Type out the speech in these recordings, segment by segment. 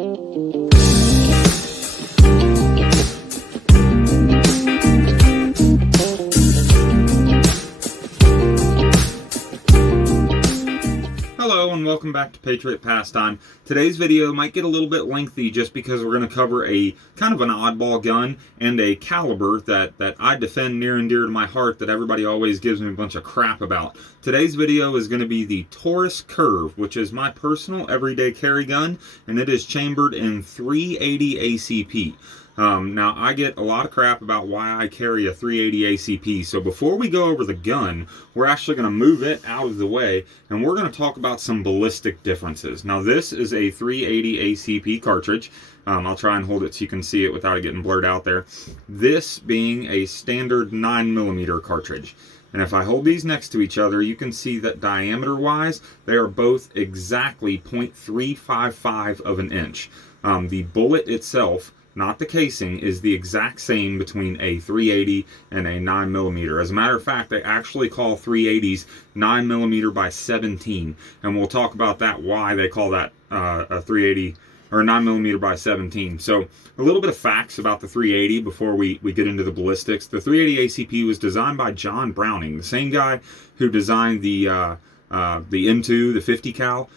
Hello and welcome back to Patriot Pastime. Today's video might get a little bit lengthy just because we're going to cover a kind of an oddball gun and a caliber that I defend near and dear to my heart that everybody always gives me a bunch of crap about. Today's video is going to be the Taurus Curve, which is my personal everyday carry gun, and it is chambered in 380 ACP. Now, I get a lot of crap about why I carry a 380 ACP, so before we go over the gun, we're actually going to move it out of the way, and we're going to talk about some ballistic differences. Now, this is a 380 ACP cartridge. I'll try and hold it so you can see it without it getting blurred out there. This being a standard 9mm cartridge. And if I hold these next to each other, you can see that diameter-wise, they are both exactly 0.355 of an inch. The bullet itself, not the casing, is the exact same between a 380 and a 9mm. As a matter of fact, they actually call 380s 9mm by 17, and we'll talk about that, why they call that a 380 or 9mm by 17. So a little bit of facts about the 380 before we get into the ballistics. The 380 ACP was designed by John Browning, the same guy who designed the M2, the 50 cal.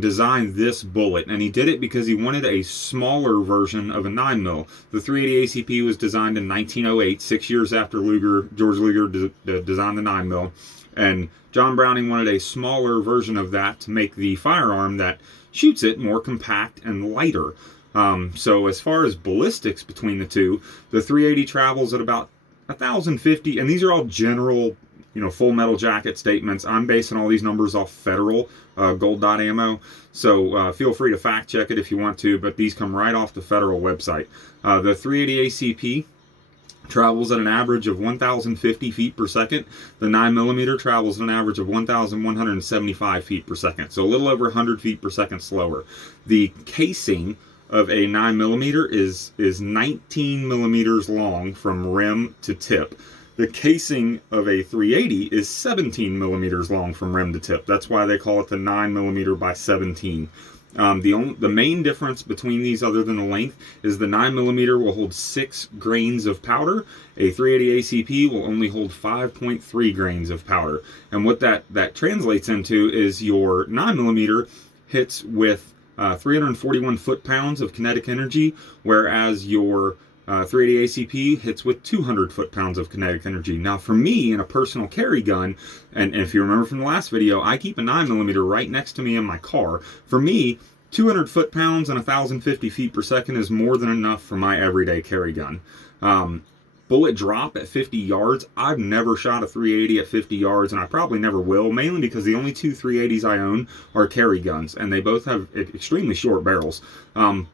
Designed this bullet, and he did it because he wanted a smaller version of a 9mm. The 380 ACP was designed in 1908, 6 years after George Luger designed the 9mm, and John Browning wanted a smaller version of that to make the firearm that shoots it more compact and lighter. So as far as ballistics between the two, the 380 travels at about 1,050, and these are all general, full metal jacket statements. I'm basing all these numbers off federal gold dot ammo, so feel free to fact check it if you want to, but these come right off the federal website. The 380 ACP travels at an average of 1,050 feet per second. The 9mm travels at an average of 1,175 feet per second, so a little over 100 feet per second slower. The casing of a 9mm is 19 millimeters long from rim to tip. The casing of a 380 is 17 millimeters long from rim to tip. That's why they call it the 9mm by 17. The main difference between these, other than the length, is the 9mm will hold 6 grains of powder. A 380 ACP will only hold 5.3 grains of powder. And what that translates into is your 9mm hits with 341 foot-pounds of kinetic energy, whereas your 380 ACP hits with 200 foot-pounds of kinetic energy. Now, for me, in a personal carry gun, and if you remember from the last video, I keep a 9mm right next to me in my car. For me, 200 foot-pounds and 1,050 feet per second is more than enough for my everyday carry gun. Bullet drop at 50 yards. I've never shot a 380 at 50 yards, and I probably never will, mainly because the only two 380s I own are carry guns, and they both have extremely short barrels.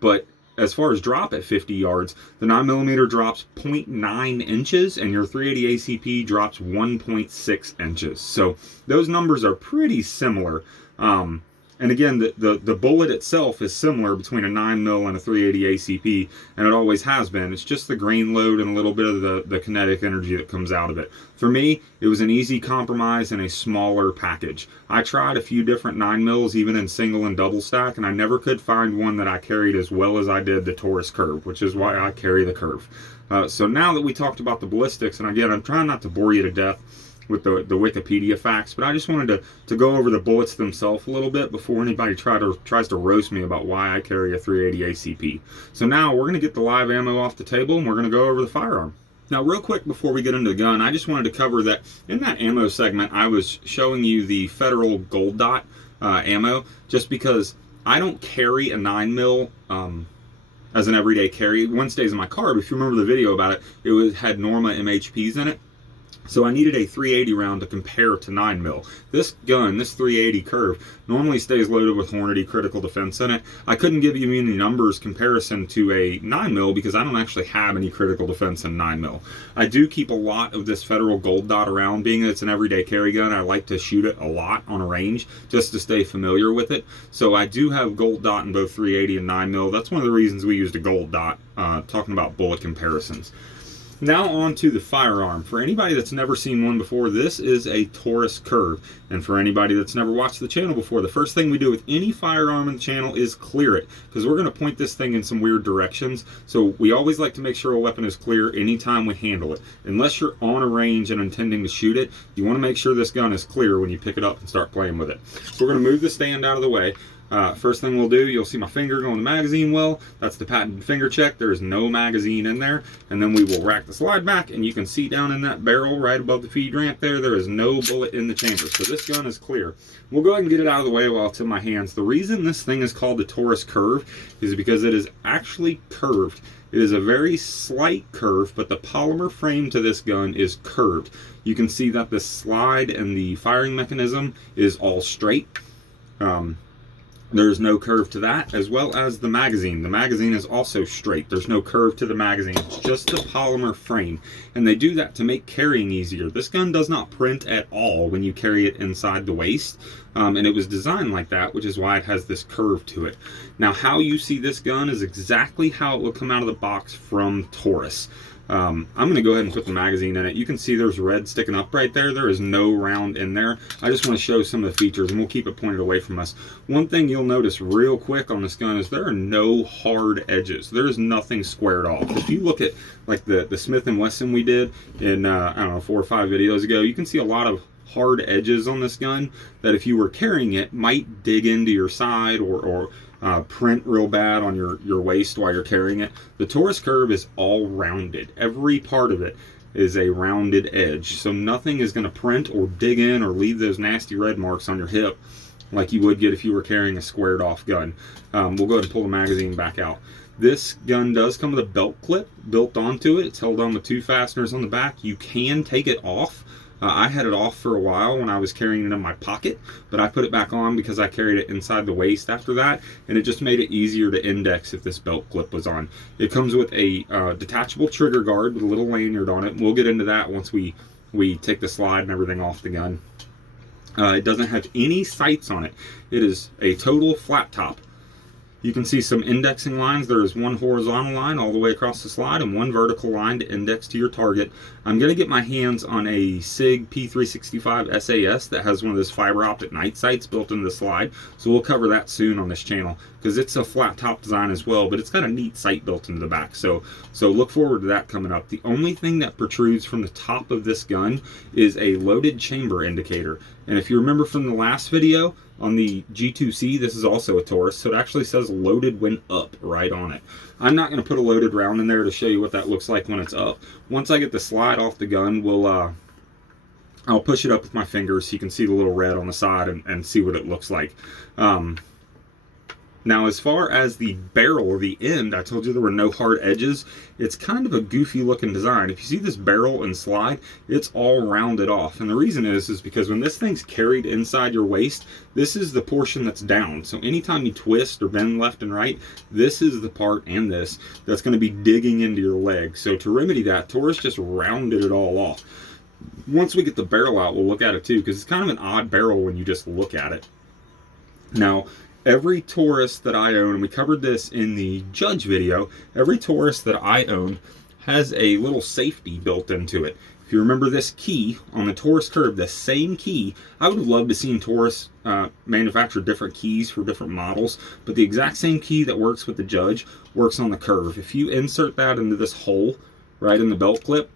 But as far as drop at 50 yards, the 9mm drops 0.9 inches, and your 380 ACP drops 1.6 inches. So those numbers are pretty similar. And again, the bullet itself is similar between a 9mm and a 380 ACP, and it always has been. It's just the grain load and a little bit of the kinetic energy that comes out of it. For me, it was an easy compromise in a smaller package. I tried a few different 9mm, even in single and double stack, and I never could find one that I carried as well as I did the Taurus Curve, which is why I carry the Curve. So now that we talked about the ballistics, and again, I'm trying not to bore you to death with the Wikipedia facts, but I just wanted to go over the bullets themselves a little bit before anybody tries to roast me about why I carry a 380 ACP. So now we're going to get the live ammo off the table, and we're going to go over the firearm. Now, real quick before we get into the gun, I just wanted to cover that in that ammo segment, I was showing you the federal gold dot ammo, just because I don't carry a 9mm as an everyday carry. One stays in my car, but if you remember the video about it, it had Norma MHPs in it. So I needed a 380 round to compare to 9mm. This gun, this 380 Curve, normally stays loaded with Hornady critical defense in it. I couldn't give you any numbers comparison to a 9mm because I don't actually have any critical defense in 9mm. I do keep a lot of this federal gold dot around, being that it's an everyday carry gun. I like to shoot it a lot on a range just to stay familiar with it. So I do have gold dot in both 380 and 9mm. That's one of the reasons we used a gold dot, talking about bullet comparisons. Now on to the firearm. For anybody that's never seen one before, this is a Taurus Curve. And for anybody that's never watched the channel before, the first thing we do with any firearm in the channel is clear it, because we're going to point this thing in some weird directions. So we always like to make sure a weapon is clear anytime we handle it. Unless you're on a range and intending to shoot it, you want to make sure this gun is clear when you pick it up and start playing with it. So we're going to move the stand out of the way. First thing we'll do, you'll see my finger go in the magazine well. That's the patented finger check. There is no magazine in there. And then we will rack the slide back, and you can see down in that barrel right above the feed ramp there is no bullet in the chamber. So this gun is clear. We'll go ahead and get it out of the way while it's in my hands. The reason this thing is called the Taurus Curve is because it is actually curved. It is a very slight curve, but the polymer frame to this gun is curved. You can see that the slide and the firing mechanism is all straight. There's no curve to that, as well as the magazine. The magazine is also straight. There's no curve to the magazine. It's just the polymer frame. And they do that to make carrying easier. This gun does not print at all when you carry it inside the waist. And it was designed like that, which is why it has this curve to it. Now, how you see this gun is exactly how it will come out of the box from Taurus. I'm going to go ahead and put the magazine in it. You can see there's red sticking up right there. There is no round in there. I just want to show some of the features, and we'll keep it pointed away from us. One thing you'll notice real quick on this gun is there are no hard edges. There is nothing squared off. If you look at like the Smith & Wesson we did in, I don't know, 4 or 5 videos ago, you can see a lot of hard edges on this gun that if you were carrying it might dig into your side or print real bad on your waist while you're carrying it. The Taurus Curve is all rounded. Every part of it is a rounded edge, so nothing is going to print or dig in or leave those nasty red marks on your hip like you would get if you were carrying a squared off gun. We'll go ahead and pull the magazine back out. This gun does come with a belt clip built onto it. It's held on with 2 fasteners on the back. You can take it off. I had it off for a while when I was carrying it in my pocket, but I put it back on because I carried it inside the waist after that, and it just made it easier to index if this belt clip was on. It comes with a detachable trigger guard with a little lanyard on it. We'll get into that once we take the slide and everything off the gun. It doesn't have any sights on it. It is a total flat top. You can see some indexing lines. There is one horizontal line all the way across the slide and one vertical line to index to your target. I'm going to get my hands on a SIG P365 SAS that has one of those fiber optic night sights built into the slide. So we'll cover that soon on this channel because it's a flat top design as well, but it's got a neat sight built into the back. So look forward to that coming up. The only thing that protrudes from the top of this gun is a loaded chamber indicator. And if you remember from the last video, on the G2C, this is also a Taurus, so it actually says loaded when up right on it. I'm not going to put a loaded round in there to show you what that looks like when it's up. Once I get the slide off the gun, I'll push it up with my fingers so you can see the little red on the side and see what it looks like. Now, as far as the barrel or the end, I told you there were no hard edges. It's kind of a goofy looking design. If you see this barrel and slide, it's all rounded off. And the reason is because when this thing's carried inside your waist, this is the portion that's down. So anytime you twist or bend left and right, this is the part and this that's going to be digging into your leg. So to remedy that, Taurus just rounded it all off. Once we get the barrel out, we'll look at it too, because it's kind of an odd barrel when you just look at it. Now, every Taurus that I own, and we covered this in the Judge video, every Taurus that I own has a little safety built into it. If you remember this key on the Taurus Curve, the same key, I would have loved to seen Taurus manufacture different keys for different models, but the exact same key that works with the Judge works on the Curve. If you insert that into this hole right in the belt clip,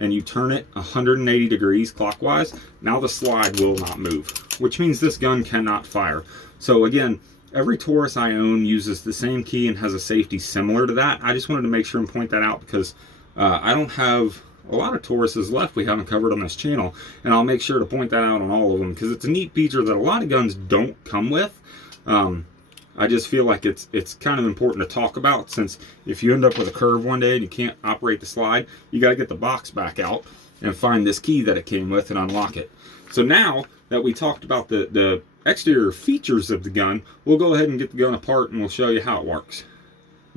and you turn it 180 degrees clockwise, now the slide will not move, which means this gun cannot fire. So again, every Taurus I own uses the same key and has a safety similar to that. I just wanted to make sure and point that out because I don't have a lot of Tauruses left we haven't covered on this channel, and I'll make sure to point that out on all of them because it's a neat feature that a lot of guns don't come with. I just feel like it's kind of important to talk about, since if you end up with a Curve one day and you can't operate the slide, you got to get the box back out and find this key that it came with and unlock it. So now that we talked about the exterior features of the gun, we'll go ahead and get the gun apart and we'll show you how it works.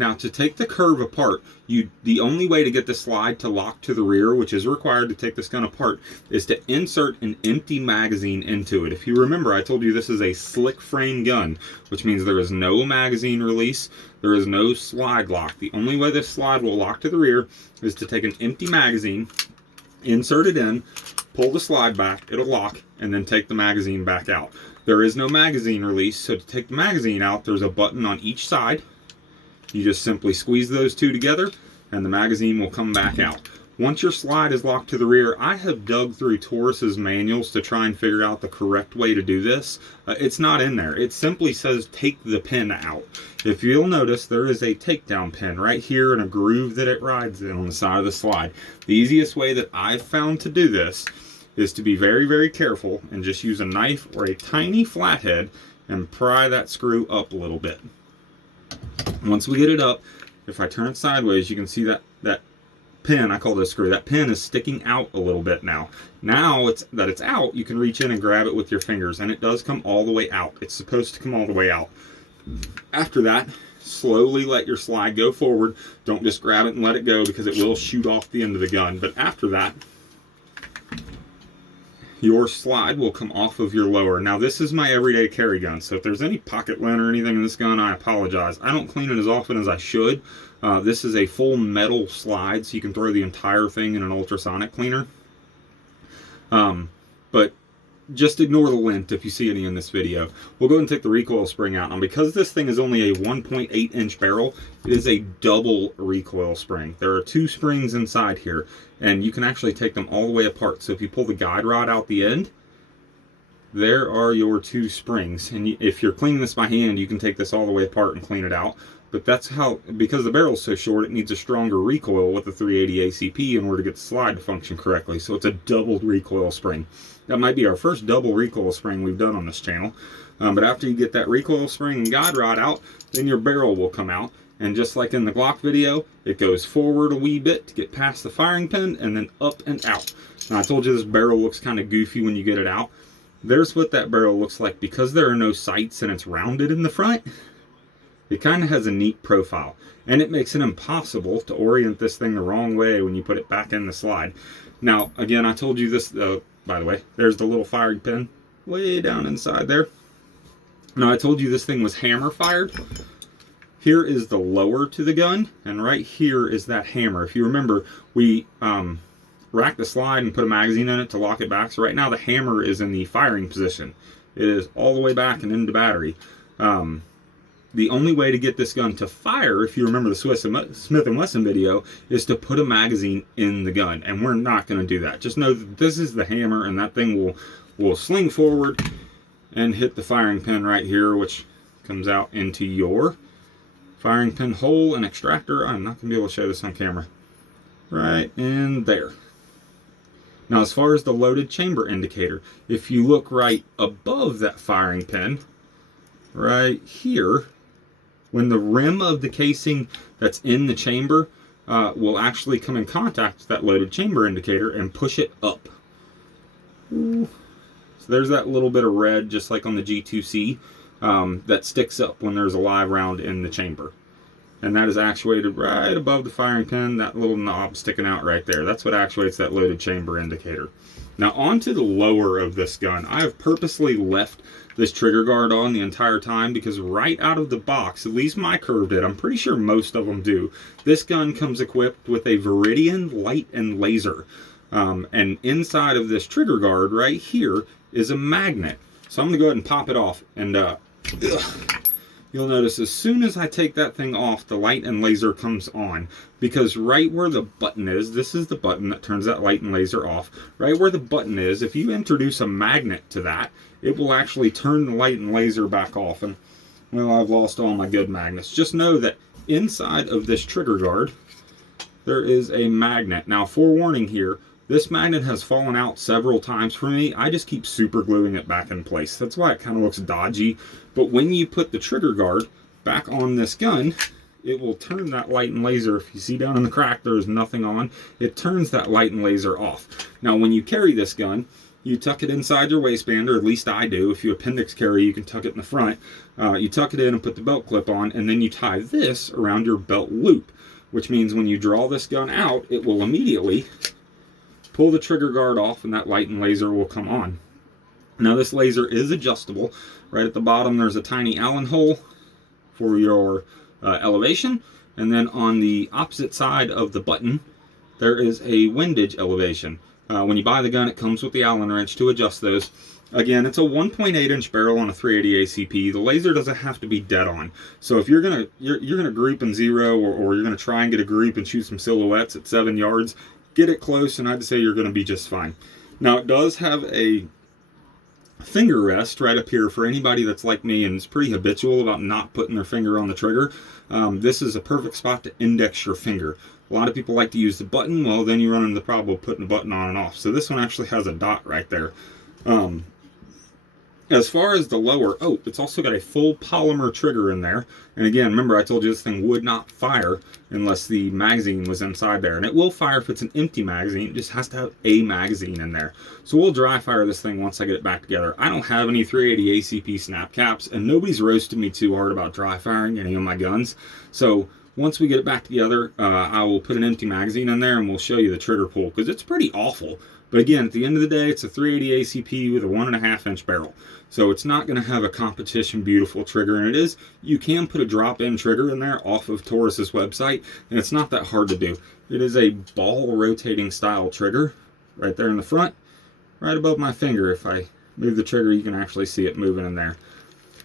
Now, to take the curve apart, the only way to get the slide to lock to the rear, which is required to take this gun apart, is to insert an empty magazine into it. If you remember, I told you this is a slick frame gun, which means there is no magazine release, there is no slide lock. The only way this slide will lock to the rear is to take an empty magazine, insert it in, pull the slide back, it'll lock, and then take the magazine back out. There is no magazine release, so to take the magazine out, there's a button on each side. You just simply squeeze those two together, and the magazine will come back out. Once your slide is locked to the rear, I have dug through Taurus's manuals to try and figure out the correct way to do this. It's not in there. It simply says take the pin out. If you'll notice, there is a takedown pin right here and a groove that it rides in on the side of the slide. The easiest way that I've found to do this is to be very, very careful and just use a knife or a tiny flathead and pry that screw up a little bit. Once we get it up, if I turn it sideways, you can see that pin, I call this screw, that pin is sticking out a little bit now. Now that it's out, you can reach in and grab it with your fingers, and it does come all the way out. It's supposed to come all the way out. After that, slowly let your slide go forward. Don't just grab it and let it go, because it will shoot off the end of the gun. But after that, your slide will come off of your lower. Now, this is my everyday carry gun, so if there's any pocket lint or anything in this gun, I apologize. I don't clean it as often as I should. This is a full metal slide, so you can throw the entire thing in an ultrasonic cleaner. But just ignore the lint if you see any in this video. We'll go ahead and take the recoil spring out. Now, because this thing is only a 1.8 inch barrel, it is a double recoil spring. There are two springs inside here, and you can actually take them all the way apart. So if you pull the guide rod out the end, there are your two springs. And if you're cleaning this by hand, you can take this all the way apart and clean it out. But that's how, because the barrel's so short, it needs a stronger recoil with the 380 ACP in order to get the slide to function correctly. So it's a doubled recoil spring. That might be our first double recoil spring we've done on this channel. But after you get that recoil spring and guide rod out, then your barrel will come out. And just like in the Glock video, it goes forward a wee bit to get past the firing pin and then up and out. Now, I told you this barrel looks kind of goofy when you get it out. There's what that barrel looks like. Because there are no sights and it's rounded in the front, it kind of has a neat profile, and it makes it impossible to orient this thing the wrong way when you put it back in the slide. Now, again, I told you this, by the way, there's the little firing pin way down inside there. Now, I told you this thing was hammer fired. Here is the lower to the gun, and right here is that hammer. If you remember, we racked the slide and put a magazine in it to lock it back. So right now the hammer is in the firing position. It is all the way back and into battery. The only way to get this gun to fire, if you remember the Smith & Wesson video, is to put a magazine in the gun. And we're not going to do that. Just know that this is the hammer, and that thing will sling forward and hit the firing pin right here, which comes out into your firing pin hole and extractor. I'm not going to be able to show this on camera. Right in there. Now, as far as the loaded chamber indicator, if you look right above that firing pin, right here, when the rim of the casing that's in the chamber will actually come in contact with that loaded chamber indicator and push it up. Ooh. So there's that little bit of red, just like on the G2C, that sticks up when there's a live round in the chamber. And that is actuated right above the firing pin, that little knob sticking out right there. That's what actuates that loaded chamber indicator. Now, onto the lower of this gun. I have purposely left this trigger guard on the entire time because right out of the box, at least my Curve did, I'm pretty sure most of them do, this gun comes equipped with a Viridian light and laser. And inside of this trigger guard right here is a magnet. So I'm going to go ahead and pop it off. And you'll notice as soon as I take that thing off, the light and laser comes on. Because right where the button is, this is the button that turns that light and laser off. Right where the button is, if you introduce a magnet to that, it will actually turn the light and laser back off. And, well, I've lost all my good magnets. Just know that inside of this trigger guard, there is a magnet. Now, forewarning here, this magnet has fallen out several times for me. I just keep super gluing it back in place. That's why it kind of looks dodgy. But when you put the trigger guard back on this gun, it will turn that light and laser. If you see down in the crack, there is nothing on. It turns that light and laser off. Now, when you carry this gun, you tuck it inside your waistband, or at least I do. If you appendix carry, you can tuck it in the front. You tuck it in and put the belt clip on, and then you tie this around your belt loop, which means when you draw this gun out, it will immediately pull the trigger guard off and that light and laser will come on. Now this laser is adjustable. Right at the bottom there's a tiny Allen hole for your elevation, and then on the opposite side of the button there is a windage elevation. When you buy the gun, it comes with the Allen wrench to adjust those. Again, it's a 1.8 inch barrel on a 380 ACP. The laser doesn't have to be dead on. So if you're gonna group in zero, or you're gonna try and get a group and shoot some silhouettes at 7 yards, get it close, and I'd say you're gonna be just fine. Now it does have a finger rest right up here for anybody that's like me and is pretty habitual about not putting their finger on the trigger. This is a perfect spot to index your finger. A lot of people like to use the button. Well, then you run into the problem of putting the button on and off. So this one actually has a dot right there. As far as the lower, it's also got a full polymer trigger in there. And again, remember I told you this thing would not fire unless the magazine was inside there. And it will fire if it's an empty magazine. It just has to have a magazine in there. So we'll dry fire this thing once I get it back together. I don't have any 380 ACP snap caps, and nobody's roasted me too hard about dry firing any of my guns. So once we get it back together, I will put an empty magazine in there and we'll show you the trigger pull, because it's pretty awful. But again, at the end of the day, it's a 380 ACP with a 1.5 inch barrel. So it's not going to have a competition beautiful trigger, and it is. You can put a drop-in trigger in there off of Taurus's website, and it's not that hard to do. It is a ball rotating style trigger right there in the front, right above my finger. If I move the trigger, you can actually see it moving in there.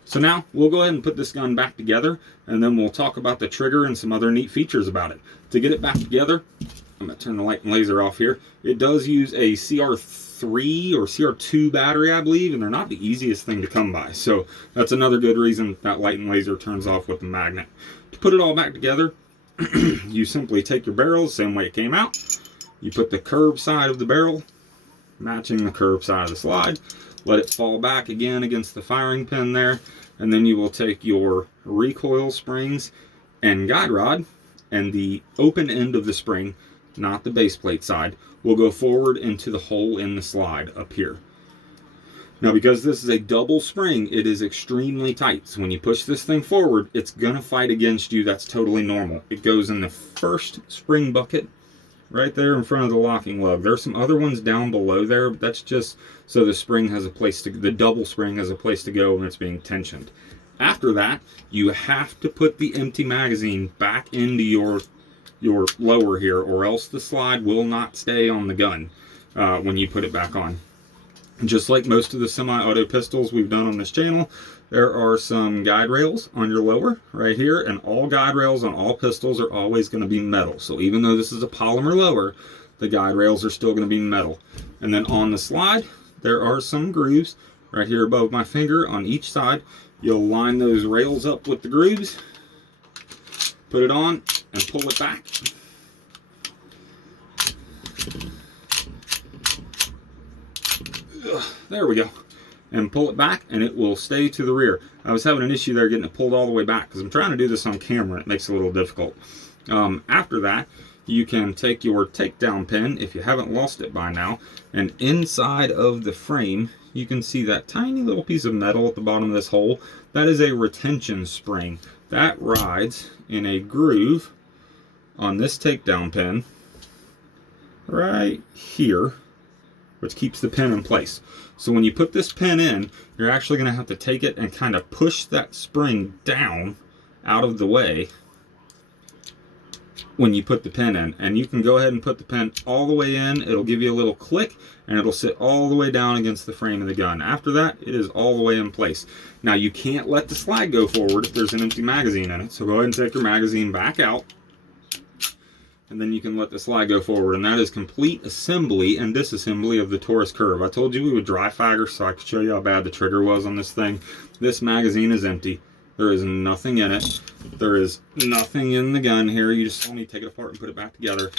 So now we'll go ahead and put this gun back together, and then we'll talk about the trigger and some other neat features about it. To get it back together, I'm going to turn the light and laser off here. It does use a CR3 or CR2 battery, I believe, and they're not the easiest thing to come by. So that's another good reason that light and laser turns off with the magnet. To put it all back together, you simply take your barrel the same way it came out. You put the curved side of the barrel matching the curved side of the slide. Let it fall back again against the firing pin there, and then you will take your recoil springs and guide rod, and the open end of the spring, not the base plate side, will go forward into the hole in the slide up here. Now, because this is a double spring, it is extremely tight. So when you push this thing forward, it's gonna fight against you. That's totally normal. It goes in the first spring bucket right there in front of the locking lug. There's some other ones down below there, but that's just so the spring has a place to, the double spring has a place to go when it's being tensioned. After that, you have to put the empty magazine back into your lower here, or else the slide will not stay on the gun when you put it back on. Just like most of the semi-auto pistols we've done on this channel, there are some guide rails on your lower right here, and all guide rails on all pistols are always going to be metal. So even though this is a polymer lower, the guide rails are still going to be metal. And then on the slide, there are some grooves right here above my finger on each side. You'll line those rails up with the grooves, put it on, and pull it back. There we go. And pull it back, and it will stay to the rear. I was having an issue there getting it pulled all the way back because I'm trying to do this on camera. It makes it a little difficult. After that, you can take your takedown pin, if you haven't lost it by now, and inside of the frame, you can see that tiny little piece of metal at the bottom of this hole. That is a retention spring. That rides in a groove on this takedown pin right here, which keeps the pin in place. So when you put this pin in, you're actually going to have to take it and kind of push that spring down out of the way when you put the pin in. And you can go ahead and put the pin all the way in. It'll give you a little click, and it'll sit all the way down against the frame of the gun. After that, it is all the way in place. Now, you can't let the slide go forward if there's an empty magazine in it. So go ahead and take your magazine back out, and then you can let the slide go forward. And that is complete assembly and disassembly of the Taurus Curve. I told you we would dry fire so I could show you how bad the trigger was on this thing. This magazine is empty. There is nothing in it. There is nothing in the gun here. You just need to take it apart and put it back together.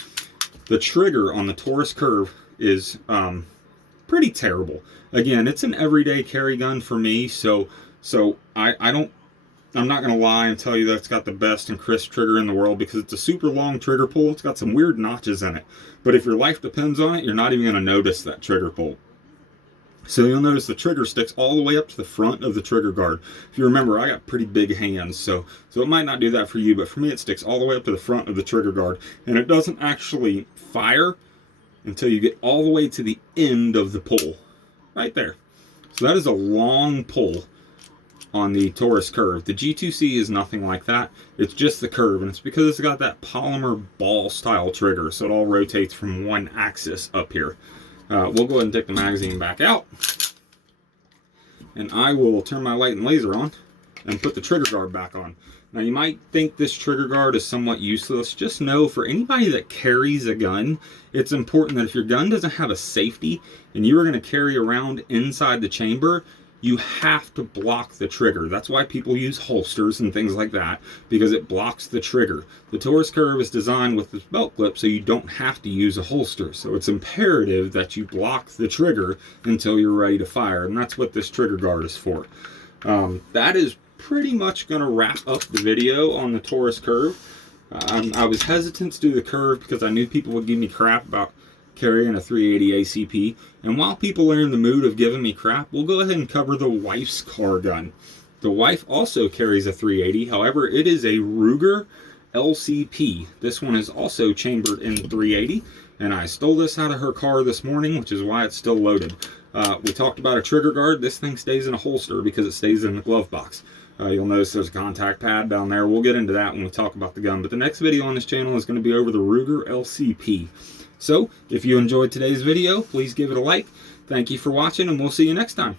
The trigger on the Taurus Curve is pretty terrible. Again, it's an everyday carry gun for me, so I'm not going to lie and tell you that it's got the best and crisp trigger in the world, because it's a super long trigger pull. It's got some weird notches in it. But if your life depends on it, you're not even going to notice that trigger pull. So you'll notice the trigger sticks all the way up to the front of the trigger guard. If you remember, I got pretty big hands, so it might not do that for you, but for me it sticks all the way up to the front of the trigger guard. And it doesn't actually fire until you get all the way to the end of the pull. Right there. So that is a long pull on the Taurus Curve. The G2C is nothing like that. It's just the curve, and it's because it's got that polymer ball style trigger, so it all rotates from one axis up here. We'll go ahead and take the magazine back out, and I will turn my light and laser on and put the trigger guard back on. Now you might think this trigger guard is somewhat useless. Just know, for anybody that carries a gun, it's important that if your gun doesn't have a safety and you are going to carry around inside the chamber, you have to block the trigger. That's why people use holsters and things like that, because it blocks the trigger. The Taurus Curve is designed with this belt clip so you don't have to use a holster. So it's imperative that you block the trigger until you're ready to fire, and that's what this trigger guard is for. That is pretty much going to wrap up the video on the Taurus Curve. I was hesitant to do the Curve because I knew people would give me crap about carrying a 380 ACP, and while people are in the mood of giving me crap, we'll go ahead and cover the wife's car gun. The wife also carries a 380, however it is a Ruger LCP. This one is also chambered in 380, and I stole this out of her car this morning, which is why it's still loaded. We talked about a trigger guard. This thing stays in a holster because it stays in the glove box. You'll notice there's a contact pad down there. We'll get into that when we talk about the gun, but the next video on this channel is going to be over the Ruger LCP. So, if you enjoyed today's video, please give it a like. Thank you for watching, and we'll see you next time.